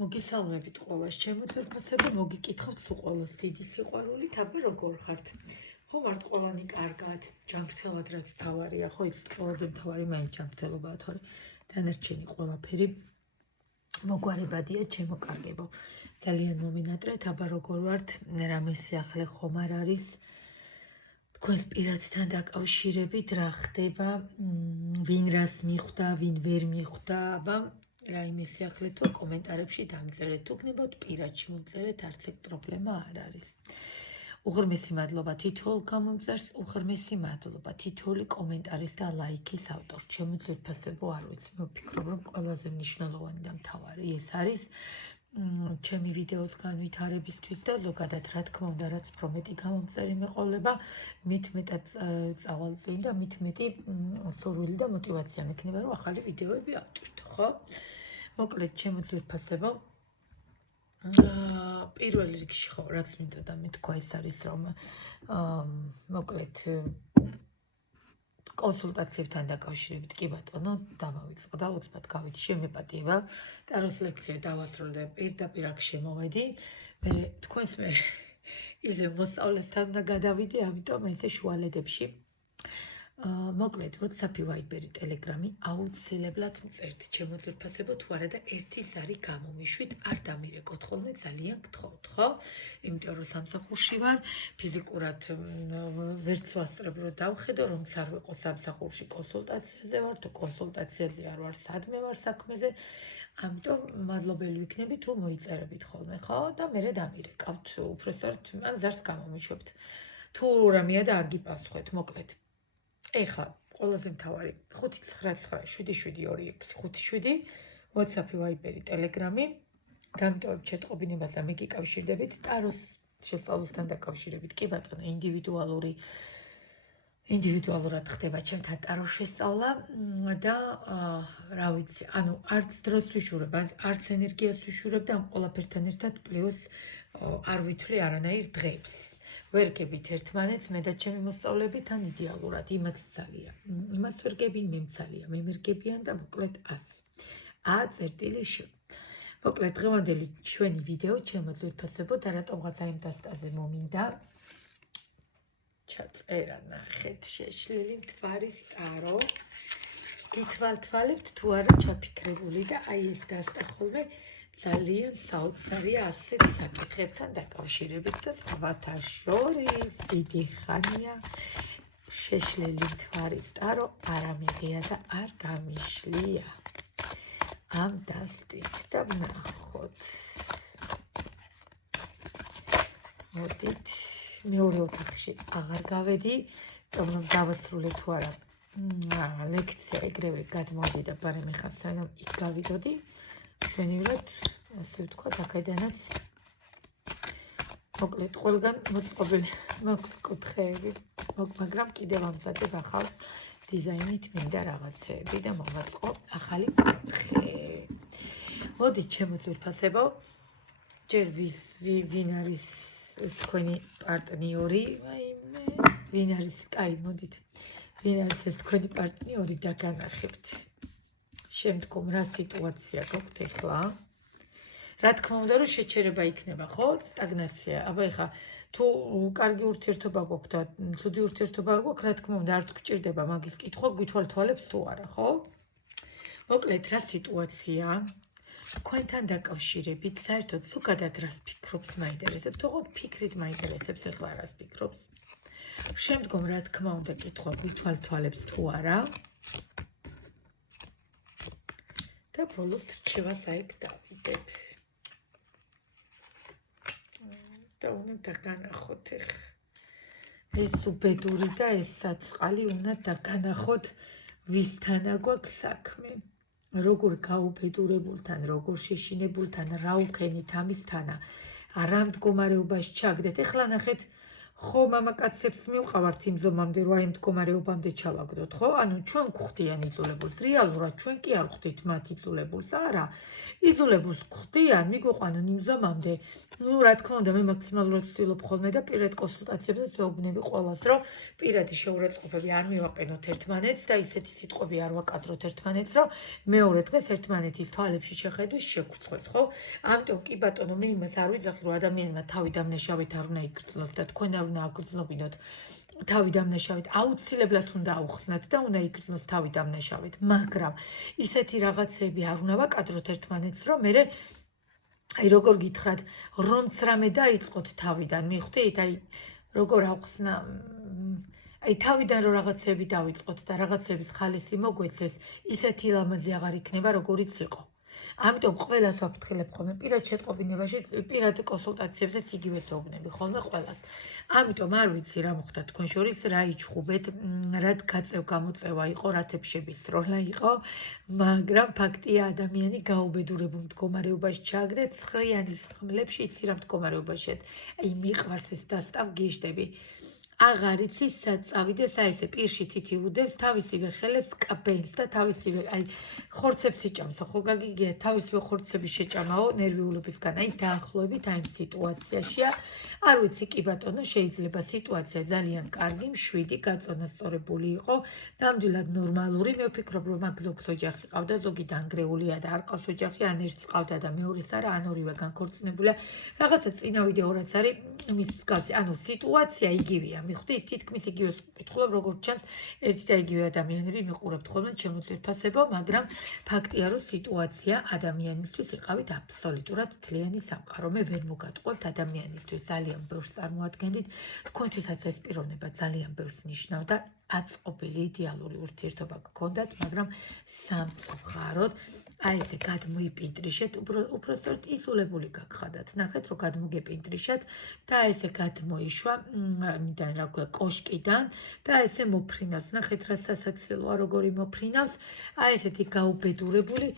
მოგესალმებით ყველას, ჩემო ძვირფასებო, მოგიკითხავთ სულ ყველას დიდი სიყვარულით, აბა როგორ ხართ? ხო მართ ყველანი კარგად, ჯანმრთელად რაც თავარია, ხო იცით ყველაზე მთავარი მაინც ჯანმრთელობაა, თორე დანარჩენი ყველაფერი მოგვარებადია, ჩემო კარგებო. ძალიან მომინატრეთ, აბა როგორ ვართ, რამე სიახლე ხომ არ არის? თქვენს პირადთან დაკავშირებით რა ხდება, ვინ რას მიხვდა, ვინ ვერ მიხვდა, აბა რაიმე სიახლე თუ კომენტარებში დამწერეთ, თუ გნებავთ პირადში მომწერეთ, არც ეგ პრობლემა არ არის. უღრმესი მადლობა თითოეულ გამომწერს, უღრმესი მადლობა თითოეული კომენტარის და ლაიქის ავტორს. ჩემო ძვირფასებო, არ ვიცი, მე ვფიქრობ, რომ ყველაზე მნიშვნელოვანი და მთავარი ეს არის ჩემი ვიდეოს განვითარებისთვის და ზოგადად რა თქმა უნდა, რაც უფრო მეტი გამომწერი მეყოლება, მით მეტად წავალწინ და მით მეტი სურვილი და мотиваცია მექნება, რომ ახალი ვიდეოები ავტვირთო, ხო? მოკლედ, ჩემო ძვირფასებო, პირველ რიგში ხო, რაც მინდოდა მეთქვა ის არის, რომ მოკლედ კონსულტაციებთან დაკავშირებით კი ბატონო, დავავიწყო და უცბად გავით შემეპატიება. ტაროს ლექცია დავასრულე და პირდაპირ აქ შემოვედი. მე თქვენს მე ისე მოსწავლესთან უნდა გადავიდე, ამიტომ ესე შუალედებში. მოკლედ, WhatsApp-ი, Viber-ი, Telegram-ი აუცილებლად მწერთ, ჩემო ძვირფასებო, თუ არა და ერთი ზარი გამომიშვით, არ დამირეკოთ ხოლმე, ძალიან გთხოვთ, ხო? იმიტომ რომ სამსახურში ვარ, ფიზიკურად ვერც ვასწრებ რომ დავხედო, რომც არ ვიყო სამსახურში კონსულტაციაზე ვარ, თუ კონსულტაციაზე არ ვარ, სადმე ვარ საქმეზე, ამიტომ მადლობელი ვიქნები თუ მოიწერებით ხოლმე, ხო? და მერე დამირეკავთ, უпроსტად ან ზარს გამომიშვებთ. თუ რამეა და არ გიპასუხეთ, მოკლედ. ეხლა ყველაზე მთავარი 5997727 WhatsApp-ი, Viber-ი, Telegram-ი გამიტოვებ ჩატყობინებას და მე გიკავშირდებით ტაროს შესწავლასთან დაკავშირებით. კი ბატონო, ინდივიდუალურად ხდება ჩემთან ტაროს შესწავლა და რა ვიცი, ანუ არც დროს ვიშურებ, არც ენერგიას ვიშურებ და ამ ყველაფერთან ერთად პლუს არ ვითვლი არანაირ დღეებს. ვერ გებით ერთმანეთს, მე და ჩემი მოსწავლეები თან იდეალურად, იმაც ძალიან. იმას ვერ გებინ, მე მცალია, მე ვერ გებიან და მოკლედ ასე. A.შვ. მოკლედ, დღევანდელი ჩვენი ვიდეო, ჩემო ძვირფასებო, და რატომღაც აი ამ დასტაზე მომინდა ჩაწერა, ნახეთ, შეშლილი მთვარის ტარო. გითვალთვალებთ თუ არა ჩაფიქრებული და აი ეს დასტა ხოლმე ძალიან საოცარია ასეთ საკითხებთან დაკავშირებით და სხვათა შორის დიდი ხანია შეშლილი მთვარის ტარო არ ამიღია და არ გამიშლია ამ დასტით და ვნახოთ. მოდით მეორე ოთახში აღარ გავედი, რომ დავასრულე თუ არა ლექცია ეგრევე გადმოვდი და ბარემ ეხლა სანამ იქ გავიდოდი, ჩვენივრად ასე ვთქვათ, აქედანაც მოკლედ ყველგან მოწყობილი მაქვს კუთხეები, მაგრამ კიდევ ამზადებ ახალ დიზაინით მინდა რაღაცეები და მოვაწყო ახალი კუთხე. მოდით ჩემო ძვირფასებო, ჯერ ვინ არის თქვენი პარტნიორი, ვინ არის, კაი, მოდით, ვინ არის ეს თქვენი პარტნიორი და განახებთ. შემდგომ რა სიტუაცია გაქვთ ეხლა? რა თქმა უნდა, რომ შეჩერება იქნება, ხო? სტაგნაცია. აბა ეხლა თუ კარგი ურთიერთობა გვაქვს და ცუდი ურთიერთობა გვაქვს, რა თქმა უნდა, არ გჭირდება მაგის კითხვა, გვითვალთვალებს თუ არა, ხო? მოკლედ, რა სიტუაცია? თქვენთან დაკავშირებით, საერთოდ ზოგადად რას ფიქრობს, მაინტერესებს, თუღოთ ფიქრით მაინტერესებს ეხლა რას ფიქრობს. შემდგომ, რა თქმა უნდა, კითხვა გვითვალთვალებს თუ არა. და ბოლოს რჩევას აიქ დავიდებ. და უნდა დაგანახოთ ეხლა. ეს უბედური და ეს საწყალი უნდა დაგანახოთ ვისთანა გვაქვს საქმე. როგორ გაუბედურებულთან, როგორ შეშინებულთან, რა უქენით ამისთანა, რა მდგომარეობაში ჩაგდეთ. ეხლა ნახეთ, ხო, მამაკაცებს მივყავართ იმ ზომამდე, რომ აი ამ მდგომარეობამდე ჩავაგდოთ, ხო? ანუ ჩვენ გვხდიან იძულებულს, რეალურად ჩვენ კი არ ვხდით მათ იძულებულს, არა. იძულებულს გვხდიან, მიგვიყვანონ იმ ზომამდე. ნუ რა თქმა უნდა, მე მაქსიმალურად ვცდილობ ხოლმე და პირად კონსულტაციებსაც ვეუბნები ყველას, რომ პირადი შეურაცხყოფები არ მივაყენოთ ერთმანეთს და ისეთი სიტყვები არ ვაკადროთ ერთმანეთს, რომ მეორე დღეს ერთმანეთის თვალებში შეხედვის შეგვრცხოს, ხო? ამიტომ კი ბატონო, მე იმას არ ვიძახი, რომ ადამიანმა თავი დამნაშავედ არ უნდა იგრძნოს და თქვენ არ უნდა აგრძნობინოთ თავი დამნაშავედ, აუცილებლად უნდა აუხსნათ და უნდა იგრძნოს თავი დამნაშავედ, მაგრამ ისეთი რაღაცები არ უნდა ვაკადროთ ერთმანეთს, რომ მე აი როგორ გითხრათ, რომც რამე დაიწყოთ თავიდან, მიხვდით? აი როგორ ავხსნა აი თავიდან რომ რაღაცები დავიწყოთ და რაღაცების ხალისი მოგვეცეს, ისეთი ლამაზი აღარ იქნება, როგორიც იყო. ამიტომ ყველას ვაფრთხილებ ხოლმე პირად შეტყობინებაში, პირად კონსულტაციებზეც იგივეს ვეუბნები ხოლმე ყველას. ამიტომ არ ვიცი რა მოხდა თქვენ შორის, რა იჩხუბეთ, რა გაწევ-გამოწევა იყო, რა თებშების სროლა იყო, მაგრამ ფაქტია ადამიანი გაუბედურებულ მდგომარეობაში ჩააგდეთ, ცხრიანის ხმლებში იცი რა მდგომარეობაშია. აი მიყვარს ეს დასტავ გიჟდები. აღარ იცი სად წავიდეს, აი ესე პირში თითიუდებს, თავისივე ხელებს კაბენს და თავისივე აი ხორცებს იჭამს, ხო გაგიგია, თავისივე ხორცების შეჭამაო ნერვიულობისგან, აი დაახლოებით აი ამ სიტუაციაშია. არ ვიცი კი ბატონო, შეიძლება სიტუაცია ძალიან კარგი, მშვიდი, გაწონასწორებული იყო, ნამდვილად ნორმალური, მე ვფიქრობ, რომ მაგ ზოგს ოჯახი ყავდა, ზოგი დანგრეულია და არ ყავს ოჯახი, ან ერთს ყავდა და მეორეს არა, ან ორივე განქორწინებულია. რაღაცა წინა ვიდეო რაც არის იმის მსგავსი, ანუ სიტუაცია იგივეა. მიხვდით, თითქმის იგივეს ვკითხულობ, როგორც ჩანს, ერთი და იგივე ადამიანები მიყურებთ ხოლმე ჩემო ძვირფასებო, მაგრამ ფაქტია, რომ სიტუაცია ადამიანისთვის იყავით აბსოლუტურად თლიანი სამყარო. მე ვერ მოგატყუებთ ადამიანისთვის ძალიან ბევრს წარმოადგენდით, თქვენთვისაც ეს პიროვნება ძალიან ბევრს ნიშნავდა, აწყობილი იდეალური ურთიერთობა გქონდათ, მაგრამ სამწუხაროდ აი ესე გადმოიპინტრიშეთ, უпростоროდ იძულებული გაგხადათ. ნახეთ, რომ გადმოგეპინტრიშეთ და აი ესე გადმოიშვა, მიდან რა ქვია, კოშკიდან და აი ესე მოფრინავს. ნახეთ, რა სასაცილოა, როგორი მოფრინავს. აი ესეთი გაუბედურებული,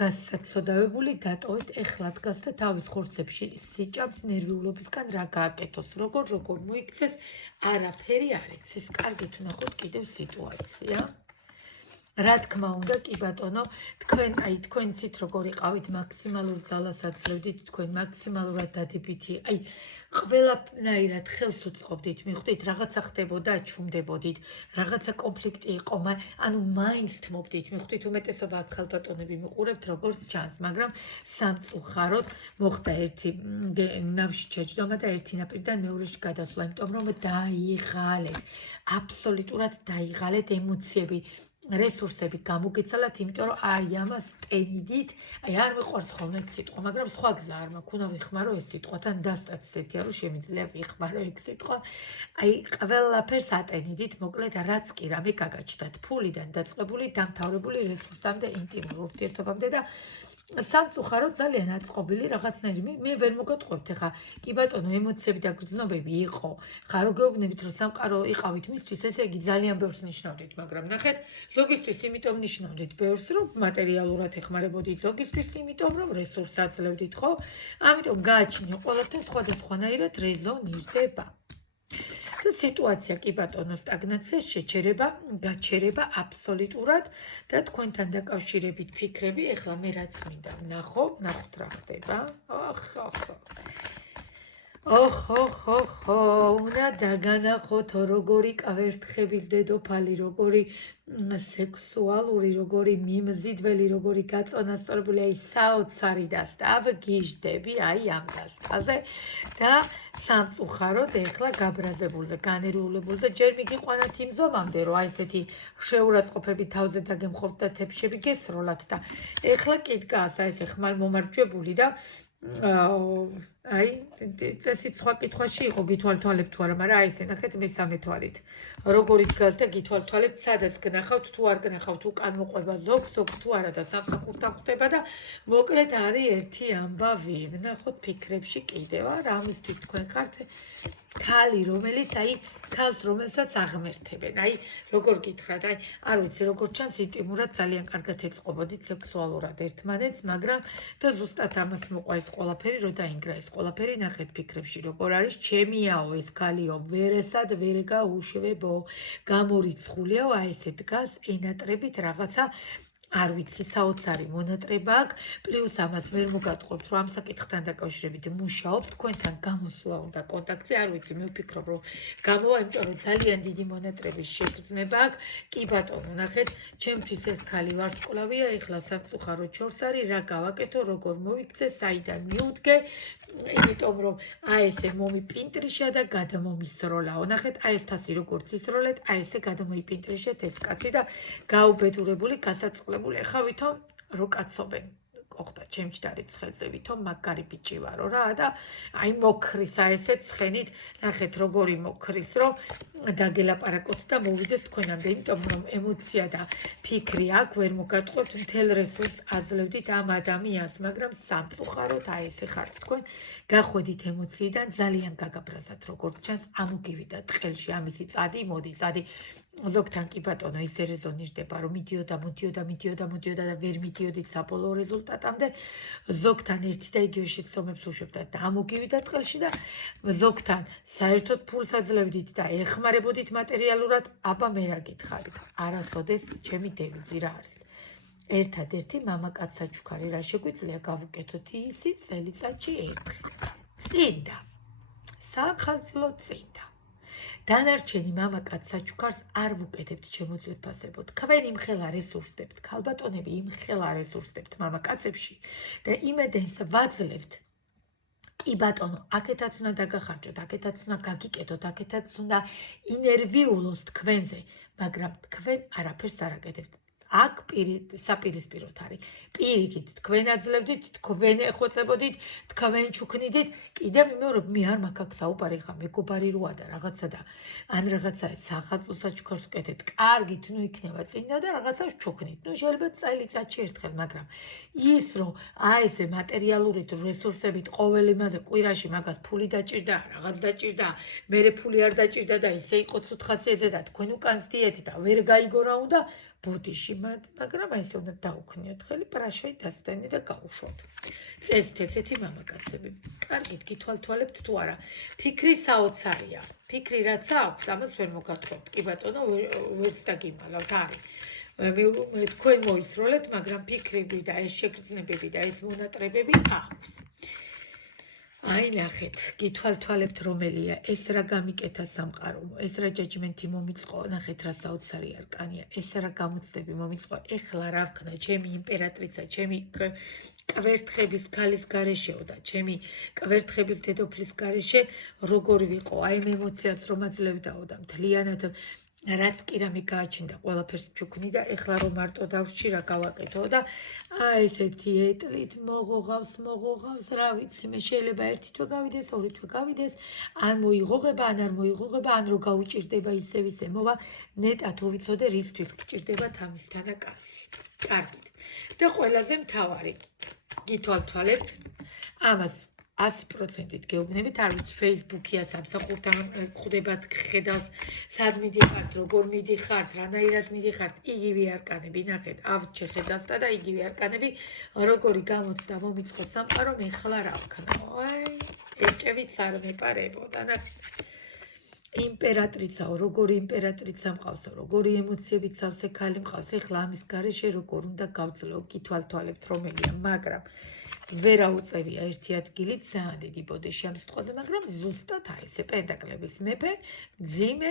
გასაცოდავებული დატოვეთ, ეხლა დგას და თავის ხორცებში სიჭამს ნერვიულობისგან რა გააკეთოს, როგორ მოიქცეს, არაფერი არ იცის. კარგით ვნახოთ კიდევ სიტუაცია. რა თქმა უნდა, კი ბატონო, თქვენ იცით როგორ იყავით, მაქსიმალურ ძალას აძლევდით, თქვენ მაქსიმალურად დადებითი, აი ყველანაირად ხელს უწყობდით, მიხვდით, რაღაცა ხდებოდა, ჩუმდებოდით, რაღაცა კონფლიქტი იყო, ანუ მაინც თმობდით, მიხვდით, უმეტესობა აქ ქალბატონები მიყურებთ, როგორც ჩანს, მაგრამ სამწუხაროდ მოხდა ერთი ნავში ჩაჯდომა და ერთი ნაპირიდან მეორეში გადასვლა, იმიტომ რომ დაიღალეთ, აბსოლუტურად დაიღალეთ ემოციები. რესურსები გამოგეცალათ, იმიტომ რომ აი ამას ტენიდით, აი არ მიყვარს ხოლმე სიტყვა, მაგრამ სხვა გზა არ მაქვს, უნდა ვიხმარო ეს სიტყვათან დასტაც ისეთია, რომ შემიძლია ვიხმარო ეგ სიტყვა. აი ყველაფერს ატენიდით, მოკლედ რაც კი რამე გაგაჩნდათ, ფულიდან დაწყებული, დამთავრებული რესურსამდე, ინტიმურ ურთიერთობამდე და სამწუხაროდ ძალიან აწყობილი რაღაცნაირი. მე ვერ მოგატყუებთ, ეხა კი ბატონო, ემოციები და გრძნობები იყო. ხა რო გეუბნებით, რომ სამყარო იყავით მისთვის, ესე იგი ძალიან ბევრს ნიშნავდით, მაგრამ ნახეთ, ზოგისთვის იმიტომ ნიშნავდით ბევრს, რომ მატერიალურად ეხმარებოდით, ზოგისთვის იმიტომ, რომ რესურსს აძლევდით, ხო? ამიტომ გააჩნია ყველაფერს სხვადასხვანაირად რეზონირდება. სიტუაცია კი ბატონო სტაგნაცია, შეჩერება, გაჩერება აბსოლუტურად და თქვენთან დაკავშირებით ფიქრები, ეხლა მე რაც მინდა ვნახოთ რა ხდება. უნდა დაგანახოთ როგორი კავერთხების დედოფალი, როგორი სექსუალური, როგორი მიმზიდველი, როგორი გაწონასწორებული, აი საოცარი დასტავ გიჟდები, აი ამ დასტავზე და სამწუხაროდ ეხლა გაბრაზებულზე, განერვულებულზე ჯერ მიგიყვანათ იმ ზომამდე, რომ აი ესეთი შეურაცხყოფები თავზე დაგემხობთ და თებშები გესროლათ და ეხლა კი დგას აი ესე ხმალმომარჯვებული და აი წესით სხვა კითხვაში იყო, გითვალთვალებთ თუ არა, მაგრამ აი ესე ნახეთ მესამე თვალით. როგორი დგას და გითვალთვალებთ, სადაც გნახავთ, თუ არ გნახავთ, უკან მოყვება ზოგს თუ არა და სამსახურთან ხვდება და მოკლედ არის ერთი ამბავი. ვნახოთ ფიქრებში კიდევ, რა ამისთვის თქვენ ხართ ქალი, რომელიც ქალს რომელსაც აღმერთებენ. როგორ გითხრათ, არ ვიცი, როგორ ჩანს ინტიმურად ძალიან კარგად ეწყობოდით სექსუალურად ერთმანეთს, მაგრამ და ზუსტად ამას მოყვა ეს ყველაფერი, რომ დაინგრა ეს ყველაფერი, ნახეთ ფიქრებში როგორ არის, ჩემიაო ეს ქალიო, ვერესად ვერ გაუშვებო, გამორიცხულიაო, ესე დგას ენატრებით რაღაცა არ ვიცი, საოცარი მონატრება აქვს, პლუს ამას ვერ მოგატყობთ, რომ ამ საკითხთან დაკავშირებით მუშაობთ, თქვენთან გამოსვლა უნდა კონტაქტზე, არ ვიცი, მე ვფიქრობ, რომ გამოვა, იმიტომ რომ ძალიან დიდი მონატრების შეგრძნება აქვს. კი ბატონო, ნახეთ, ჩემთვის ეს ქალი ვარსკვლავია, ეხლა სამწუხაროდ შორს არის, რა გავაკეთო, როგორ მოვიქცე, საიდან მივდგე, იმიტომ რომ ესე მომიპინტრიშა და გადამომისროლაო. ნახეთ, ეს თასი როგორც ისროლეთ, ესე გადამოიპინტრიშეთ ეს კაცი და გაუბედურებული, გასაწყლებული, ეხა ვითომ რო კაცობენ. ოხდა ჩემჭდარი ცხელზე ვითომ მაგარი ბიჭი ვარო რა და მოქრისა ესე ცხენით, ნახეთ როგორი მოქრის, რომ დაგელაპარაკოთ და მოვიდეს თქვენამდე, იმიტომ რომ ემოცია და ფიქრი აქ ვერ მოგატყობთ, მთელ რესურსს აძლევდით ამ ადამიანს, მაგრამ სამწუხაროდ ესე ხართ თქვენ, გახვედით ემოციიდან, ძალიან გაგაბრაზათ როგორც ჩანს, ამოგივიდა ტყელში ამისი წადი, მოდი, წადი. ზოგთან კი ბატონო ისე რეზონირდება, რომ მიდიოდა და ვერ მიდიოდით საბოლოო რეზულტატამდე, ზოგთან ერთი და იგივე შეცდომებს უშვებდათ და ამოგივიდა ტყელში და ზოგთან საერთოდ ფულს აძლევდით და ეხმარებოდით მატერიალურად, აბა მე რა გითხარით, არასოდეს ჩემი დევიზი რა არის. ერთადერთი მამაკაცსა ჩუქარი რა შეგვიძლია გავუკეთოთ ისი წელიწადში ერთხელ. წინდა. სახალხო წინდა. დანარჩენი მამაკაცსა ჩუქარს არ ვუკეთებთ შემოძვირფასებოდ. თქვენ იმხელა რესურსდებთ, ქალბატონები იმხელა რესურსდებთ მამაკაცებში და იმედენს ვაძლევთ. კი ბატონო, აქეთაც უნდა დაგახარჯოთ, აქეთაც უნდა გაგიკეთოთ, აქეთაც უნდა ინერვიულოს თქვენზე, მაგრამ თქვენ არაფერს არ აკეთებთ. აქ საპირისპიროთ არის. პირიქით, თქვენ აძლევდით, თქვენ ეხვეწებოდით, თქვენ ჩუქნიდით, კიდევ მეორე მე არ მაქვს აქ საუბარი ხა მეგობარი როა და რაღაცა და ან რაღაცა სახალხო საჩუქარს ვკეთეთ, კარგით, ნუ იქნება წინდა და რაღაცას ჩუქნით. ნუ შეიძლება წელიწადში ერთხელ, მაგრამ ის რომ ესე მატერიალურით რესურსებით ყოველ იმაზე კვირაში მაგას ფული დაჭირდა, რაღაც დაჭირდა, მერე ფული არ დაჭირდა და ისე იყო ცუდ ხასიათზე და თქვენ უკან ზდიეთ და ვერ გაიგო რა უნდა ბოდიში, მაგრამ ესე უნდა დაუქნიოთ ხელი, პრაშაი დასდენი და გაუშვოთ. წესთ ესეთი მამაკაცები. კარგით, გითვალთვალებთ თუ არა. ფიქრი საოცარია. ფიქრი რაც აქვს, ამას ვერ მოგატყობთ. კი ბატონო, ვერც დაგიმალავთ, არის. მე თქვენ მოისროლეთ, მაგრამ ფიქრები და ეს შეგრძნებები და ეს მონატრებები აქვს. ნახეთ, გითვალთვალებთ რომელია, ეს რა გამიკეთა სამყარომ, ეს რა ჯაჯმენტი მომიწყო, ნახეთ რა საოცარი არკანია, ეს რა გამოცდები მომიწყო, ეხლა რა ვქნა, ჩემი იმპერატრიცა, ჩემი კვერთხების ქალის გარეშეო და ჩემი კვერთხების დედოფლის გარეშე როგორ ვიყო, იმ ემოციას რომ აძლევდაო და მთლიანად რაც კი რამე გააჩნდა, ყველაფერს ჩუქნი და ეხლა რომ მარტო დავრჩი რა გავაკეთო და ესეთი ეტლით მოღოღავს, რა ვიცი, მე შეიძლება ერთი თვე გავიდეს, ორი თვე გავიდეს, ან მოიღოღება, ან არ მოიღოღება, ან რო გაუჭირდება ისე მოვა, ნეტად უვიცოდე რისთვის გჭირდებათ ამისთან კაცი. კარგით. და ყველაზე მთავარი, გითვალთვალებთ ამას 100%-ით გეუბნებით, არ ვიცი, Facebook-ია სამსახურთან ხვდებათ, ხედავს, სად მიდიხართ, როგორ მიდიხართ, რანაირად მიდიხართ, იგივე არკანები, ნახეთ, ავთ შეხედავთ და იგივე არკანები, როგორი გამოცდა მომიწყო სამყარო, ეხლა რა ვქნაო, ეჭევით არ მეპარებოდა, ნახეთ. იმპერატრიცაო, როგორი იმპერატრიცა მყავსო, როგორი ემოციებით სავსე ქალი მყავს, ეხლა ამის გარეშე როგორ უნდა გავძლეო, გითვალთვალებთ რომელია, მაგრამ ვერა უწევია ერთი ადგილით ძალიან დიდი ბოდიში ამ სიტყვაზე, მაგრამ ზუსტად ესე პენტაკლების მეფე, მძიმე,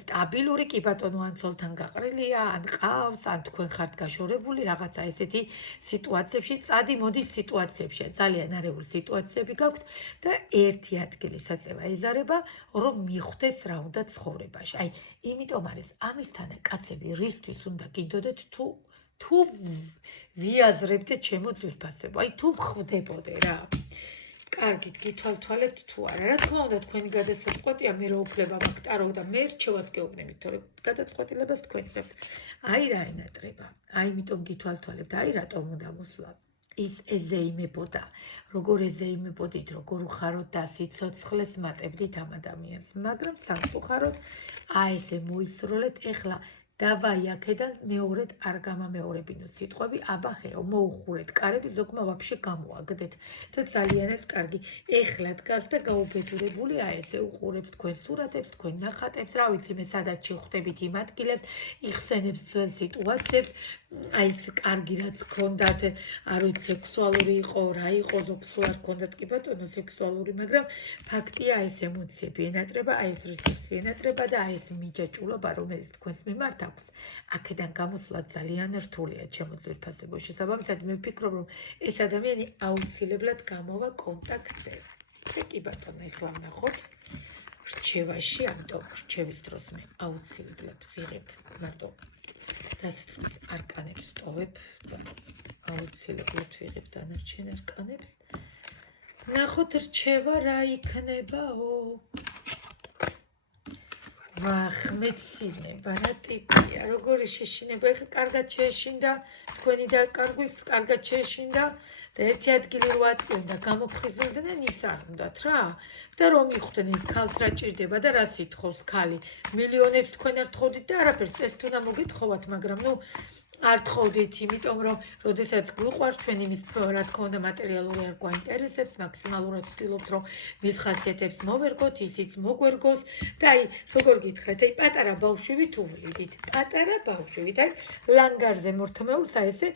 სტაბილური, კი ბატონო, ან ცოლთან გაყრილია, ან ყავს, ან თქვენ ხართ გაშორებული რაღაცა ესეთი სიტუაციებში, წადი მოდის სიტუაციებში, ძალიან არეული სიტუაციები გაქვთ და ერთი ადგილი საწევა ეზარება, რომ მიხვდეს რა უნდა ცხოვრებაში. იმიტომ არის ამისთანა კაცები რისთვის უნდა გინდოდეთ თუ ვიაზრებდეთ ჩემო ძვირფასებო, თუ ხვდებოდე რა. კარგით, გითვალთვალებთ თუ არა. რა თქმა უნდა, თქვენი გადაწყვეტია, მე რო უფლება მაქვს ტარო და მე რჩევას გეუბნებით, თორე გადაწყვეტილებას თქვენ ხდებთ. რა ენატრება. იმიტომ გითვალთვალებთ, რატომ უნდა მოსვლა. ის ეზეიმებოდა, როგორ ეზეიმებოდით, როგორ უხაროთ და სიცოცხლეს მატებდით ამ ადამიანს, მაგრამ სამწუხაროდ ესე მოისროლეთ, ეხლა დავაი აქედან მეორედ არ გამამეორებინო სიტყვები, აბახეო, მოუხურეთ კარები, ზოგმა ვაფშე გამოაგდეთ და ძალიანაც კარგი. ეხლა დგას და გაუბედურებული ესე უყურებს თქვენ სურათებს, თქვენ ნახატებს, რა ვიცი მე სადაც შეხვდებით იმ ადგილებს, იხსენებს ძველ სიტუაციებს, აი ეს კარგი რაც გქონდათ, არ ვიცი სექსუალური იყო, რა იყო, ზოგს არ გქონდათ კი ბატონო სექსუალური, მაგრამ ფაქტია ეს ემოციები ენატრება, აი ეს რესურსი ენატრება და აი ეს მიჯაჭულობა, რომელიც თქვენს მიმართ აქვს. აქედან გამოსვლა ძალიან რთულია ჩემო ძვირფასებო. შესაბამისად მე ვფიქრობ, რომ ეს ადამიანი აუცილებლად გამოვა კონტაქტზე. კი ბატონო, ეხლა ვნახოთ რჩევაში, ამიტომ რჩევის დროს მე აუცილებლად ვიღებ მარტო დასწრის არკანებს ტოვებ და აუცილებლად ვიღებ დანარჩენ არკანებს. ვნახოთ რჩევა რა იქნებაო. ვახ, მეცინება, რა ტიპია, როგორი შეშინება, ეხლა კარგად შეეშინდა, თქვენი დაკარგვის, კარგად შეეშინდა და ერთი ადგილი რო აწევდა, გამოფხიზლდნენ, ის არ უნდათ რა. და რომ მიხვდნენ ქალს რა ჭირდება და რა სითხოვს ქალი. მილიონებს თქვენ არ თხოვდით და არაფერს წესთ უნდა მოგეთხოვათ, მაგრამ არ თხოვდით, იმიტომ რომ როდესაც გვიყვარს ჩვენ იმის რა თქმა უნდა მატერიალური არ გვაინტერესებს, მაქსიმალურად ვცდილობთ რომ მის ხასიათებს მოვერგოთ, ისიც მოგვერგოს და აი როგორ გითხრათ, აი პატარა ბავშვივით უვლიდით, პატარა ბავშვივით, აი ლანგარზე მორთმეულსა ესე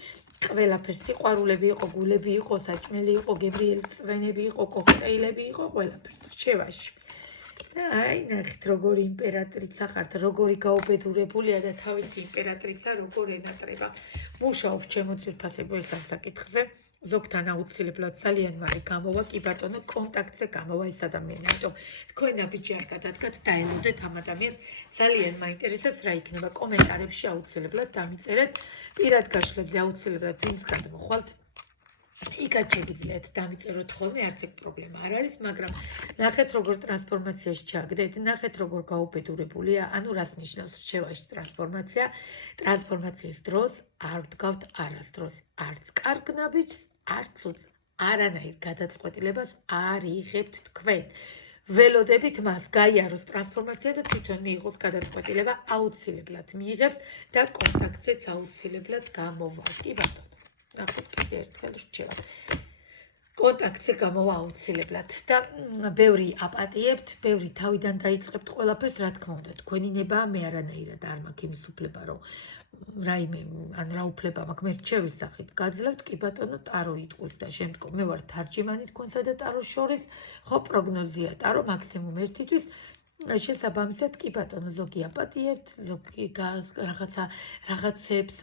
ყველაფერს სიყვარულები იყო, გულები იყო, საჭმელი იყო, გებრიელი წვენები იყო, კოქტეილები იყო, ყველაფერს რჩევაში. აი ნახეთ როგორი იმპერატრიცა ხართ, როგორი გაუბედურებულია და თავისი იმპერატრიცა როგორ ენატრება. მუშაობს ჩემო ძვირფასებო ეს ამ საკითხზე. ზოგთან აუცილებლად ძალიან მალე გამოვა, კი ბატონო, კონტაქტზე გამოვა ეს ადამიანი. ამიტომ თქვენ აბიჯი არ გადადგათ, დაელოდეთ ამ ადამიანს. ძალიან მაინტერესებს რა იქნება კომენტარებში აუცილებლად დამიწერეთ. პირად გაშლებზე აუცილებლად ვინსგან მოხვალთ. იქაც შეგიძლიათ დამიწეროთ ხოლმე, არც ეგ პრობლემა არ არის, მაგრამ ნახეთ როგორ ტრანსფორმაციაში ჩაგდეთ, ნახეთ როგორ გაუბედურებულია, ანუ რას ნიშნავს რჩევაში ტრანსფორმაცია. ტრანსფორმაციის დროს არ ვდგავთ არასდროს, არც კარგ ნაბიჯს, არც უწ, არანაირ გადაწყვეტილებას არ იღებთ თქვენ. ველოდებით მას გაიაროს ტრანსფორმაცია და თვითონ მიიღოს გადაწყვეტილება, აუცილებლად მიიღებს და კონტაქტზეც აუცილებლად გამოვა. კი ბატონო. ნახეთ კიდე ერთხელ რჩევა. კონტაქტზე გამოვა აუცილებლად და ბევრი აპატიებთ, ბევრი თავიდან დაიწყებთ ყველაფერს, რა თქმა უნდა, თქვენი ნება მე არანაირად არ მაქვს იმის უფლება, რომ რაიმე ან რა უფლება მაქვს მე რჩევის სახით გაძლევთ, კი ბატონო, ტარო იტყვის და შემდგომ მე ვარ თარჯიმანი თქვენსა და ტაროს შორის, ხო პროგნოზია ტარო მაქსიმუმ ერთი თვის. შესაბამისად, კი ბატონო, ზოგი აპატიებთ, ზოგი რაღაცებს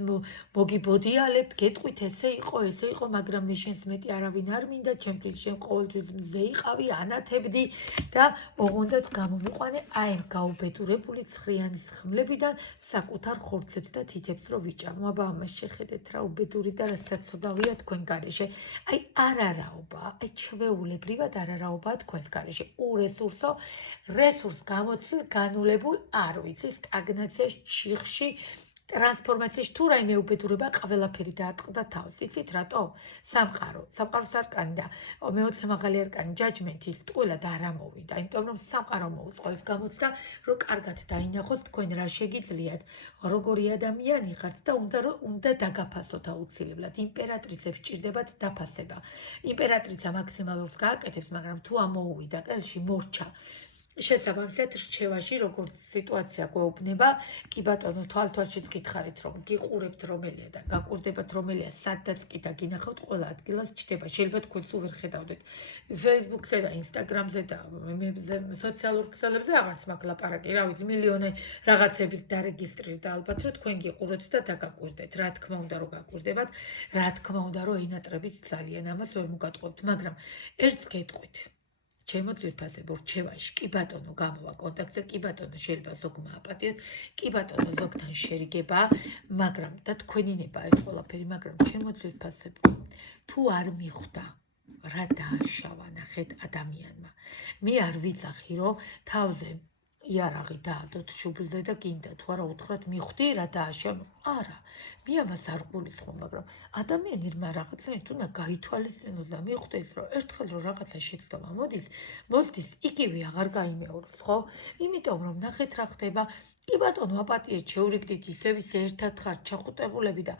მოგიბოდიალებთ, გეტყვით ესე იყო, მაგრამ მე შენს მეტი არავინ არ მინდა, ჩემთვის შენ ყოველთვის მზე იყავი, ანათებდი და ოღონდად გამომიყვანე აი ამ გაუბედურებული ცხრიანის ხმლებიდან საკუთარ ხორცებს და თითებს რო ვიჭამო. აბა ამას შეხედეთ რა უბედური და რა საცოდავია თქვენ გარეშე. აი არარაობა, აი ჩვეულებრივად არარაობაა თქვენს გარეშე. ურესურსო, რესურს გამოცდილ, განულებულ, არ ვიცი, სტაგნაციაში, ჩიხში, ტრანსფორმაციაში თუ რაიმე უბედურება ყველაფერი დაატყდა თავს. იცით რატო? სამყაროს არკანი და მეოცე მაღალი არკანი ჯაჯმენტის ტყუილად არ ამოვიდა, იმიტომ რომ სამყარო მოუწყო ეს გამოცდა, რომ კარგად დაინახოს თქვენ რა შეგიძლიათ, როგორი ადამიანი ხართ და უნდა დაგაფასოთ აუცილებლად. იმპერატრიცებს სჭირდებათ დაფასება. იმპერატრიცა მაქსიმალურს გააკეთებს, მაგრამ თუ ამოუვიდა ყელში მორჩა. შესაბამისად რჩევაში როგორც სიტუაცია გვეუბნება, კი ბატონო, თვალთვალშიც გითხარით რომ გიყურებთ რომელია და გაკვირდებათ რომელია, სადაც კი დაგინახავთ, ყველა ადგილას ჩდება. შეიძლება თქვენ სულ ვერ ხედავდეთ Facebook-ზე და Instagram-ზე და სოციალურ ქსელებზე აღარც მაქვს ლაპარაკი, რა ვიცი, მილიონი რაღაცების დარეგისტრირდა ალბათ, რომ თქვენ გიყუროთ და დაგაკვირდეთ. რა თქმა უნდა, რომ გაკვირდებათ, რა თქმა უნდა, რომ ენატრებით ძალიან ამას ვერ მოგატყობთ, მაგრამ ერთს გეტყვით. ჩემო ძვირფასებო რჩევაში, კი ბატონო გამოვა კონტაქტზე, კი ბატონო შეიძლება ზოგმა აპატიოთ, კი ბატონო ზოგთან შერიგება, მაგრამ და თქვენი ნება ეს ყველაფერი, მაგრამ ჩემო ძვირფასებო, თუ არ მიხვდა, რა დააშავა ნახეთ ადამიანმა. მე არ ვიცახი, რომ თავზე იარაღი დაადოთ შუბლზე და გინდა თუ არა უთხრათ მიხვდი რა დააშენო. არა, მე ამას არ გულისხმობ, მაგრამ ადამიანი რმა რაღაცნაირად უნდა გაითვალისწინოს და მიხვდეს, რომ ერთხელ რომ რაღაცა შეცდომა მოდის, იგივე აღარ გაიმეოროს, ხო? იმიტომ რომ ნახეთ რა ხდება. კი ბატონო, აპატიეთ შეურიგდით ისევ ერთად ხართ ჩახუტებულები და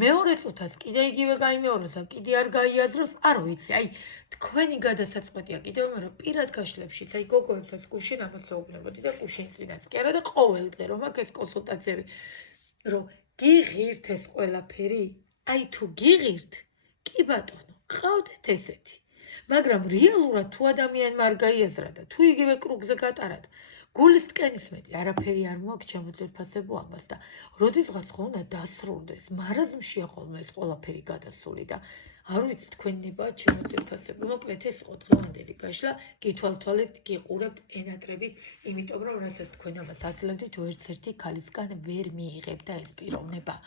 მეორე წუთას კიდე იგივე გაიმეოროს და კიდე არ გაიაზროს, არ ვიცი, აი თქვენი გადასაწყვეტია კიდევ მე რომ პირად გაშლებშიც, აი გოგოებსაც გუშინ ამას ვეუბნებოდი და გუშინ წინაც კი არა და ყოველ დღე რომ აქ ეს კონსულტაციები, რომ გიღირთ ეს ყველაფერი, აი თუ გიღირთ, კი ბატონო, ყავდეთ ესეთი. მაგრამ რეალურად თუ ადამიანმა არ გაიაზრა და თუ იგივე კრუგზე გატარად, გულის ტკენის არაფერი არ მოაქვს ჩემო ძვირფასებო ამას და როდესღაც ხო უნდა დასრულდეს, მარაზმშია ხოლმე ეს ყველაფერი გადასული და არ ვიცი თქვენებაა ჩემო ძვირფასებო. მოკლედ ეს იყო დღევანდელი გაშლა, გითვალთვალებთ, გიყურებთ, ენატრებით, იმიტომ რომ რასაც თქვენ ამას აძლევდით, ვერც ერთი ქალისგან ვერ მიიღებთ და ეს პიროვნება.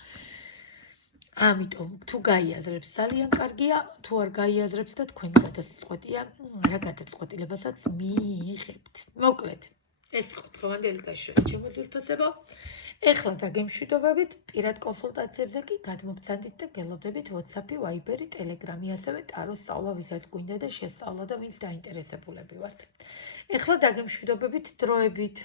ამიტომ თუ გაიაზრებს ძალიან კარგია, თუ არ გაიაზრებს და თქვენ გადაწყვეტია, რა გადაწყვეტილებასაც მიიღებთ. მოკლედ ეს იყო დღევანდელი გაშლა, ჩემო ძვირფასებო. ეხლა დაგემშვიდობებით, პირად კონსულტაციებზე კი გადმობცადეთ და გელოდებით WhatsApp-ი, Viber-ი, Telegram-ი, ასევე ტაროს სწავლა, ვისაც გვინდა და შესწავლა და ვინც დაინტერესებულები ვართ. ეხლა დაგემშვიდობებით დროებით.